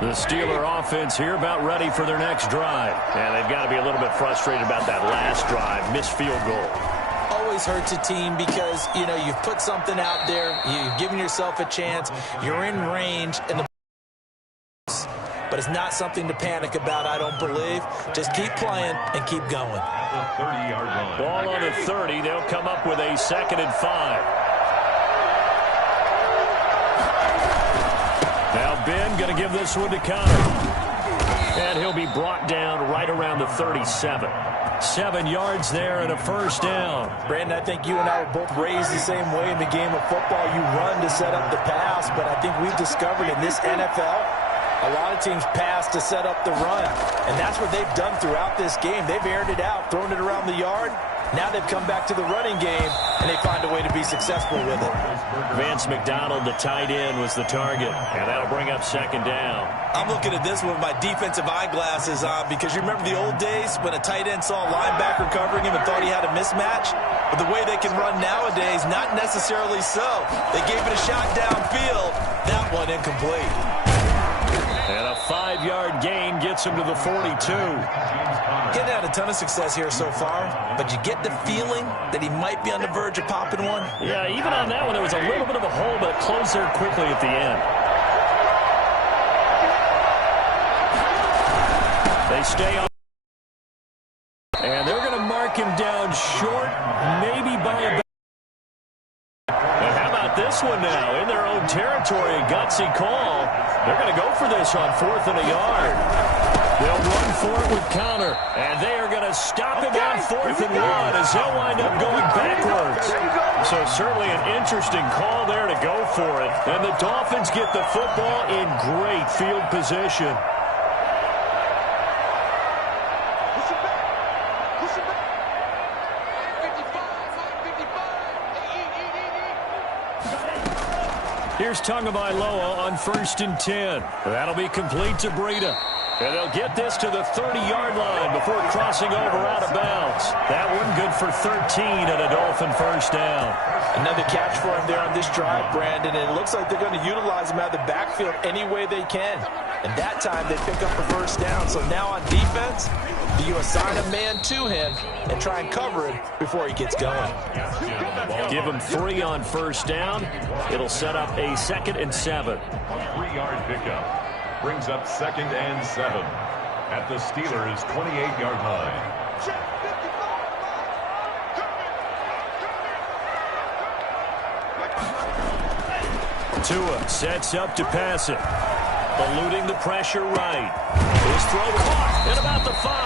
The Steeler offense here about ready for their next drive. And they've got to be a little bit frustrated about that last drive, missed field goal. Always hurts a team because, you know, you've put something out there, you've given yourself a chance, you're in range, and but it's not something to panic about, I don't believe. Just keep playing and keep going. Ball on the 30. They'll come up with a 2nd and 5. Now Ben going to give this one to Connor. And he'll be brought down right around the 37. 7 yards there and a first down. Brandon, I think you and I were both raised the same way in the game of football. You run to set up the pass, but I think we've discovered in this NFL, a lot of teams pass to set up the run, and that's what they've done throughout this game. They've aired it out, thrown it around the yard. Now they've come back to the running game, and they find a way to be successful with it. Vance McDonald, the tight end, was the target, and that'll bring up 2nd down. I'm looking at this with my defensive eyeglasses on because you remember the old days when a tight end saw a linebacker covering him and thought he had a mismatch? But the way they can run nowadays, not necessarily so. They gave it a shot downfield. That one incomplete. And a 5-yard gain gets him to the 42. Getting had a ton of success here so far, but you get the feeling that he might be on the verge of popping one. Yeah, even on that one, there was a little bit of a hole, but it closed there quickly at the end. They stay on. And they're going to mark him down short, maybe by a... And how about this one now? In their own territory, a gutsy call. They're going to go for this on 4th and a yard. They'll run for it with Connor, and they are going to stop him on 4th and 1 as they'll wind up going backwards. So certainly an interesting call there to go for it. And the Dolphins get the football in great field position. Here's Tagovailoa on 1st and 10. That'll be complete to Breida. And they'll get this to the 30-yard line before crossing over out of bounds. That one good for 13 and a Dolphin first down. Another catch for him there on this drive, Brandon, and it looks like they're going to utilize him out of the backfield any way they can. And that time they pick up the first down. So now on defense, you assign a man to him and try and cover it before he gets going. Give him 3 on first down. It'll set up a 2nd and 7. 3-yard pickup. Brings up 2nd and 7 at the Steelers' 28-yard line. Tua sets up to pass it. Eluding the pressure right. His throw caught at about the 5.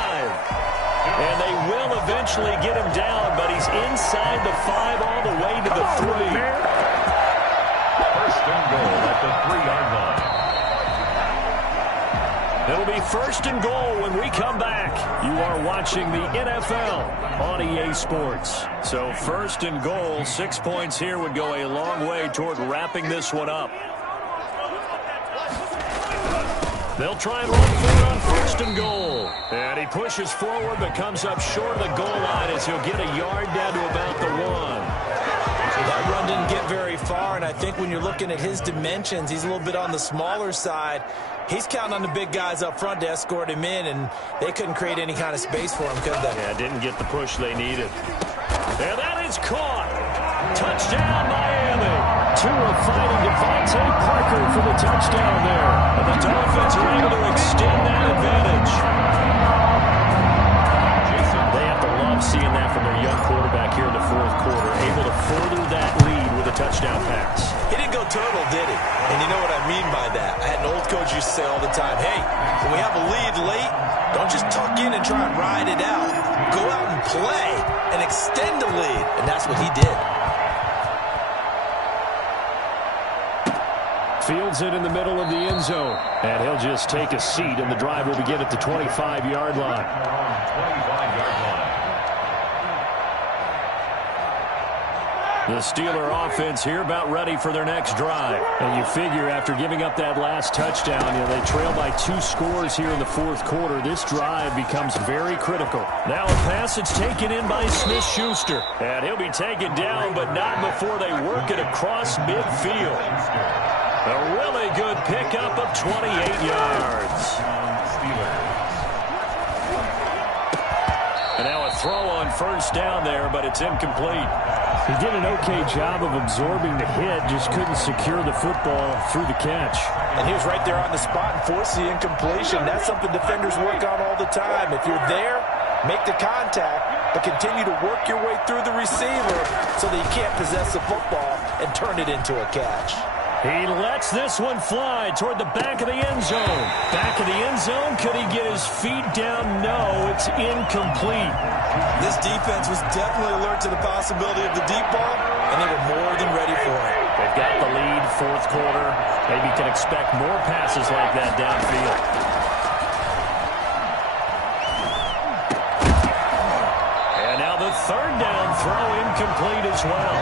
And they will eventually get him down, but he's inside the 5 all the way to the 3. First and goal at the 3-yard line. It'll be 1st and goal when we come back. You are watching the NFL on EA Sports. So 1st and goal, 6 points here would go a long way toward wrapping this one up. They'll try and run for it on 1st and goal. And he pushes forward but comes up short of the goal line as he'll get a yard down to about the 1. That run didn't get very far, and I think when you're looking at his dimensions, he's a little bit on the smaller side. He's counting on the big guys up front to escort him in, and they couldn't create any kind of space for him, could they? Yeah, didn't get the push they needed. And that is caught. Touchdown, Miami. Tua fighting Devontae Parker for the touchdown there. And the Dolphins are able to extend that advantage. They have to love seeing that from their young quarterback here in the 4th quarter, able to further that lead with a touchdown pass. He didn't go turtle, did he? And you know what I mean by that. I had an old coach used to say all the time, hey, when we have a lead late, don't just tuck in and try and ride it out. Go out and play and extend the lead. And that's what he did. Fields it in the middle of the end zone. And he'll just take a seat, and the drive will begin at the 25-yard line. 25-yard line. The Steeler offense here about ready for their next drive. And you figure after giving up that last touchdown, they trail by 2 scores here in the 4th quarter. This drive becomes very critical. Now a pass that's taken in by Smith-Schuster. And he'll be taken down, but not before they work it across midfield. A really good pickup of 28 yards. And now a throw on first down there, but it's incomplete. He did an okay job of absorbing the hit, just couldn't secure the football through the catch. And he was right there on the spot and forced the incompletion. That's something defenders work on all the time. If you're there, make the contact, but continue to work your way through the receiver so that you can't possess the football and turn it into a catch. He lets this one fly toward the back of the end zone. Back of the end zone. Could he get his feet down? No, it's incomplete. This defense was definitely alert to the possibility of the deep ball, and they were more than ready for it. They've got the lead, fourth quarter. Maybe can expect more passes like that downfield. And now the third down throw incomplete as well.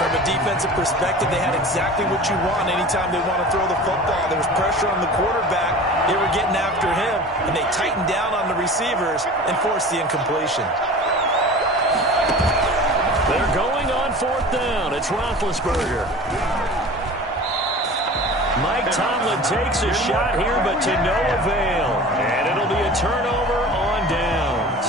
From a defensive perspective, they had exactly what you want anytime they want to throw the football. There was pressure on the quarterback. They were getting after him, and they tightened down on the receivers and forced the incompletion. They're going on fourth down. It's Roethlisberger. Mike Tomlin takes a shot here, but to no avail. And it'll be a turnover on downs.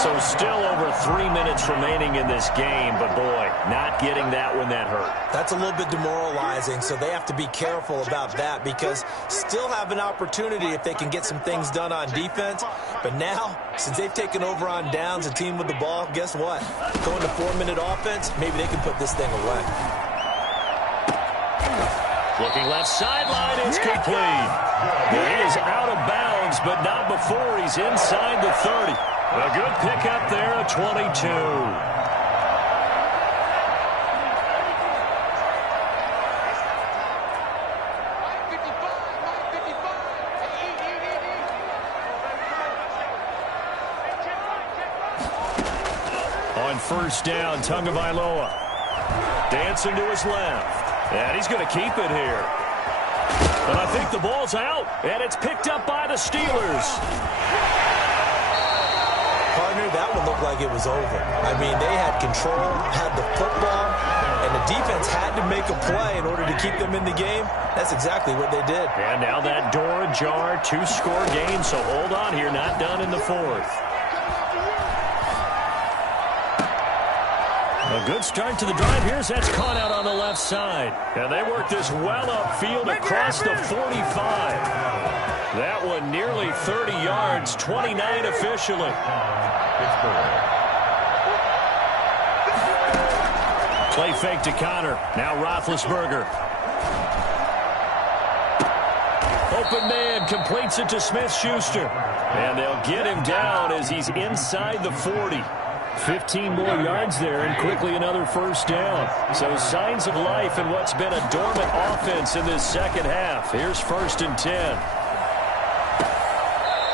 So still over 3 minutes remaining in this game, but boy, not getting that one that hurt. That's a little bit demoralizing, so they have to be careful about that because still have an opportunity if they can get some things done on defense. But now, since they've taken over on downs, a team with the ball, guess what? Going to 4-minute offense, maybe they can put this thing away. Looking left sideline, it's complete. He is out of bounds, but not before he's inside the 30. A good pickup there at 22. On first down, Tagovailoa. Dancing to his left. And he's going to keep it here. But I think the ball's out, and it's picked up by the Steelers. Partner, that one looked like it was over. I mean, they had control, had the football, and the defense had to make a play in order to keep them in the game. That's exactly what they did. And now that door ajar, 2-score game, so hold on here, not done in the fourth. A good start to the drive. Here's that's caught out on the left side. And they work this well upfield across the 45. That one nearly 30 yards, 29 officially. Play fake to Connor. Now Roethlisberger. Open man completes it to Smith-Schuster. And they'll get him down as he's inside the 40. 15 more yards there and quickly another first down. So signs of life in what's been a dormant offense in this second half. Here's 1st and 10.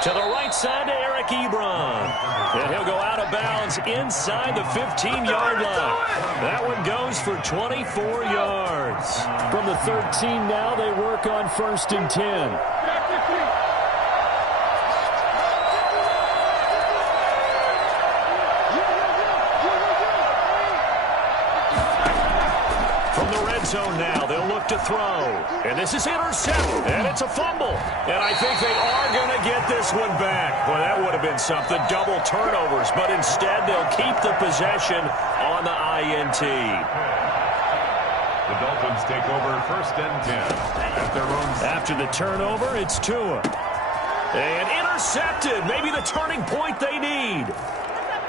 To the right side to Eric Ebron. And he'll go out of bounds inside the 15-yard line. That one goes for 24 yards. From the 13 now, they work on 1st and 10. Zone now. They'll look to throw. And this is intercepted. And it's a fumble. And I think they are going to get this one back. Well, that would have been something. Double turnovers. But instead, they'll keep the possession on the INT. The Dolphins take over 1st and 10 at their own. After the turnover, it's Tua. And intercepted. Maybe the turning point they need.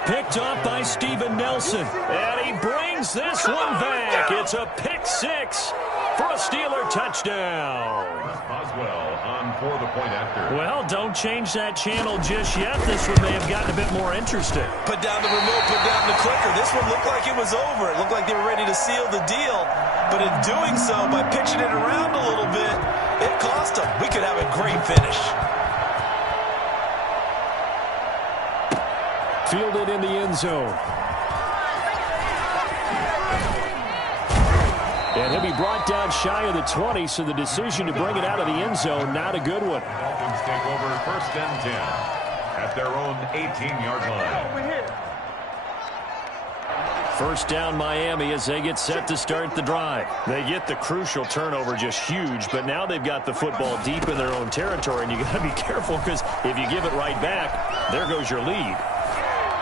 Picked up by Steven Nelson. And he brings this one back. It's a pick six for a Steeler touchdown. Boswell on for the point after. Well, don't change that channel just yet. This one may have gotten a bit more interesting. Put down the remote, put down the clicker. This one looked like it was over. It looked like they were ready to seal the deal. But in doing so, by pitching it around a little bit, it cost them. We could have a great finish. Fielded in the end zone. And he'll be brought down shy of the 20, so the decision to bring it out of the end zone, not a good one. Dolphins take over 1st and 10 at their own 18-yard line. First down Miami as they get set to start the drive. They get the crucial turnover, just huge, but now they've got the football deep in their own territory, and you got to be careful because if you give it right back, there goes your lead.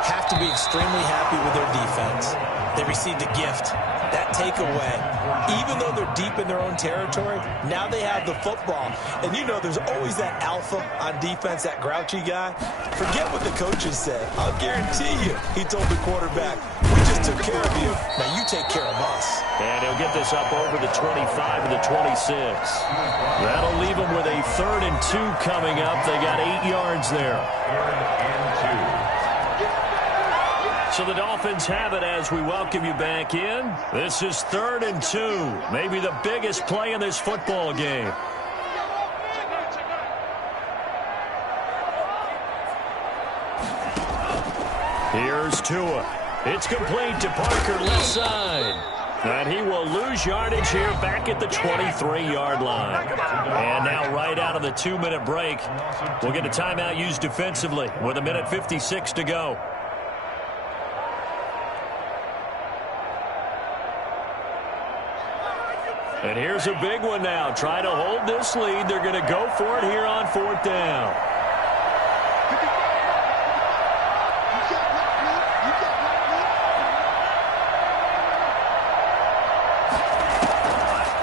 Have to be extremely happy with their defense. They received a gift. That takeaway, even though they're deep in their own territory, now they have the football. And you know there's always that alpha on defense, that grouchy guy. Forget what the coaches say. I'll guarantee you, he told the quarterback, we just took care of you. Now you take care of us. And he'll get this up over the 25 and the 26. That'll leave them with a 3rd and 2 coming up. They got 8 yards there. 3rd and 2. So the Dolphins have it as we welcome you back in. This is 3rd and 2. Maybe the biggest play in this football game. Here's Tua. It's complete to Parker left side. And he will lose yardage here back at the 23-yard line. And now right out of the 2-minute break, we'll get a timeout used defensively with 1:56 to go. And here's a big one now. Trying to hold this lead. They're going to go for it here on 4th down.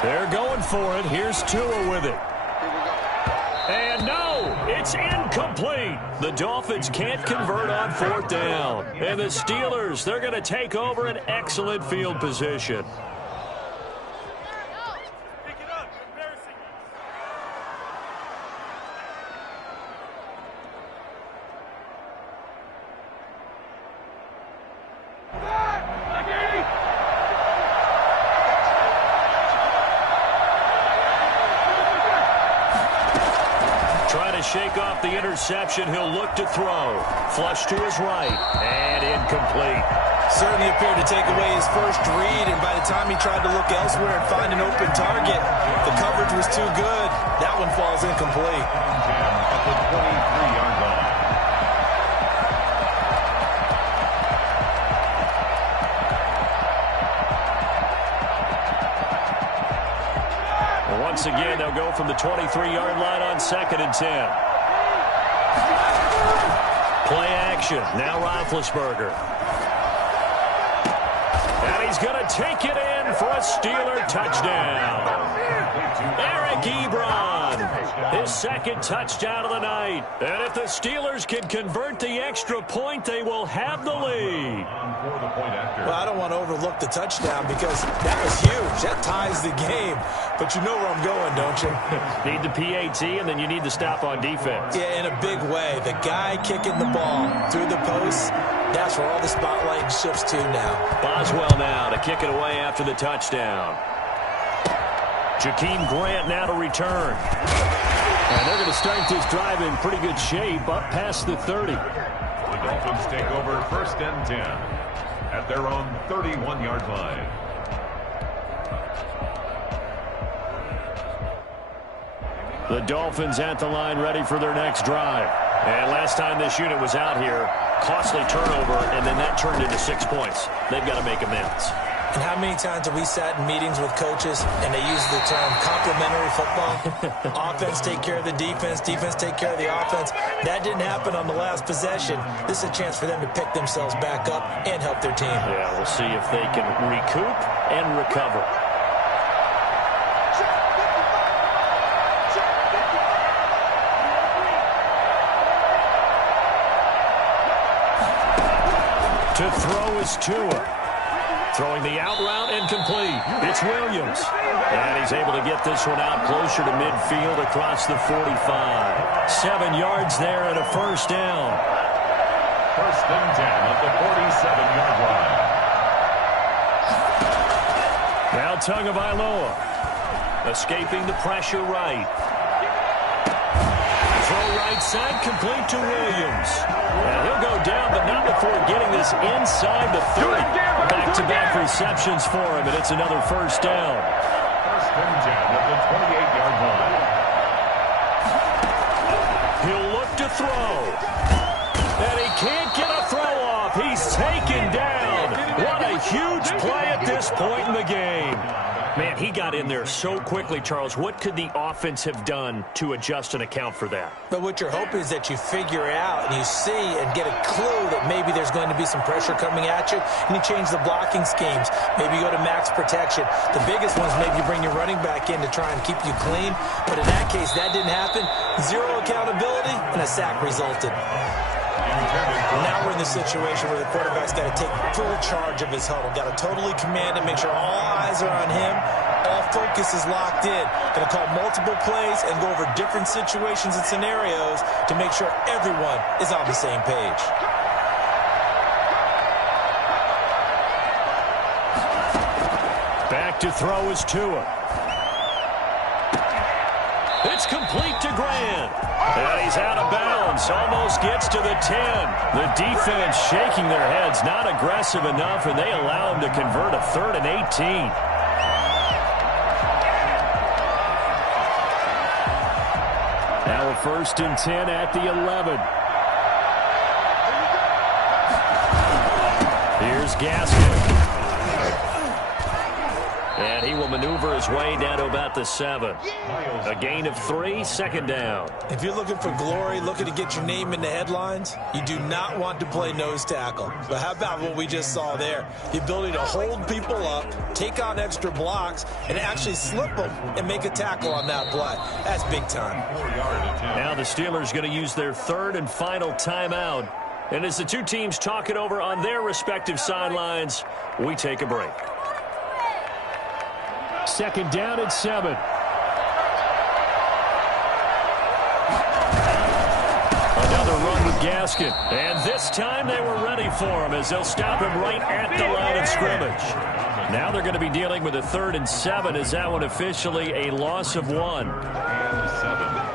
They're going for it. Here's Tua with it. And no, it's incomplete. The Dolphins can't convert on 4th down. And the Steelers, they're going to take over an excellent field position. Shake off the interception. He'll look to throw. Flush to his right. And incomplete. Certainly appeared to take away his first read, and by the time he tried to look elsewhere and find an open target, the coverage was too good. That one falls incomplete. At the 23-yard line. Once again, they'll go from the 23-yard line on 2nd and 10. Play action. Now Roethlisberger. And he's going to take it in for a Steeler touchdown. Eric Ebron, his 2nd touchdown of the night. And if the Steelers can convert the extra point, they will have the lead. Well, I don't want to overlook the touchdown because that was huge. That ties the game. But you know where I'm going, don't you? Need the PAT, and then you need the stop on defense. Yeah, in a big way. The guy kicking the ball through the post, that's where all the spotlight shifts to now. Boswell now to kick it away after the touchdown. Jakeem Grant now to return. And they're going to start this drive in pretty good shape up past the 30. The Dolphins take over 1st and 10 at their own 31-yard line. The Dolphins at the line ready for their next drive. And last time this unit was out here, costly turnover, and then that turned into 6 points. They've got to make amends. And how many times have we sat in meetings with coaches and they use the term complementary football? Offense take care of the defense, defense take care of the offense. That didn't happen on the last possession. This is a chance for them to pick themselves back up and help their team. Yeah, we'll see if they can recoup and recover. To throw is Tua. Throwing the out route incomplete. It's Williams. And he's able to get this one out closer to midfield across the 45. 7 yards there and a 1st down. 1st and 10 at the 47-yard line. Now Tagovailoa. Escaping the pressure right. Throw right side complete to Williams. And he'll go down, but not before getting this inside the 30. Back-to-back receptions for him, and it's another 1st down. 1st and 10 at the 28-yard line. He'll look to throw. And he can't get a throw off. He's taken down. What a huge play at this point in the game. Man, he got in there so quickly, Charles. What could the offense have done to adjust and account for that? But what you're hoping is that you figure out and you see and get a clue that maybe there's going to be some pressure coming at you, and you change the blocking schemes. Maybe you go to max protection. The biggest one is maybe you bring your running back in to try and keep you clean. But in that case, that didn't happen. Zero accountability, and a sack resulted. Now we're in the situation where the quarterback's got to take full charge of his huddle. Got to totally command it, make sure all eyes are on him. All focus is locked in. Going to call multiple plays and go over different situations and scenarios to make sure everyone is on the same page. Back to throw is Tua. It's complete to Grant. And he's out of bounds. Almost gets to the 10. The defense shaking their heads. Not aggressive enough, and they allow him to convert a 3rd and 18. Now a 1st and 10 at the 11. Here's Gaskin. And he will maneuver his way down to about the 7. A gain of 3, 2nd down. If you're looking for glory, looking to get your name in the headlines, you do not want to play nose tackle. But how about what we just saw there? The ability to hold people up, take on extra blocks, and actually slip them and make a tackle on that play. That's big time. Now the Steelers going to use their 3rd and final timeout. And as the two teams talk it over on their respective sidelines, we take a break. 2nd down and 7. Another run with Gaskin. And this time they were ready for him as they'll stop him right at the line of scrimmage. Now they're going to be dealing with a 3rd and 7 as that one officially a loss of 1. And 7.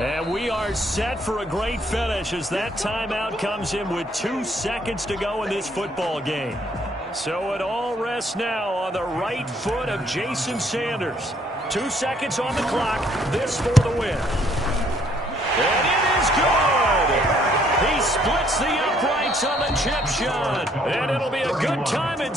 And we are set for a great finish as that timeout comes in with 2 seconds to go in this football game. So it all rests now on the right foot of Jason Sanders. 2 seconds on the clock. This for the win. And it is good. He splits the uprights on the chip shot. And it'll be a good time in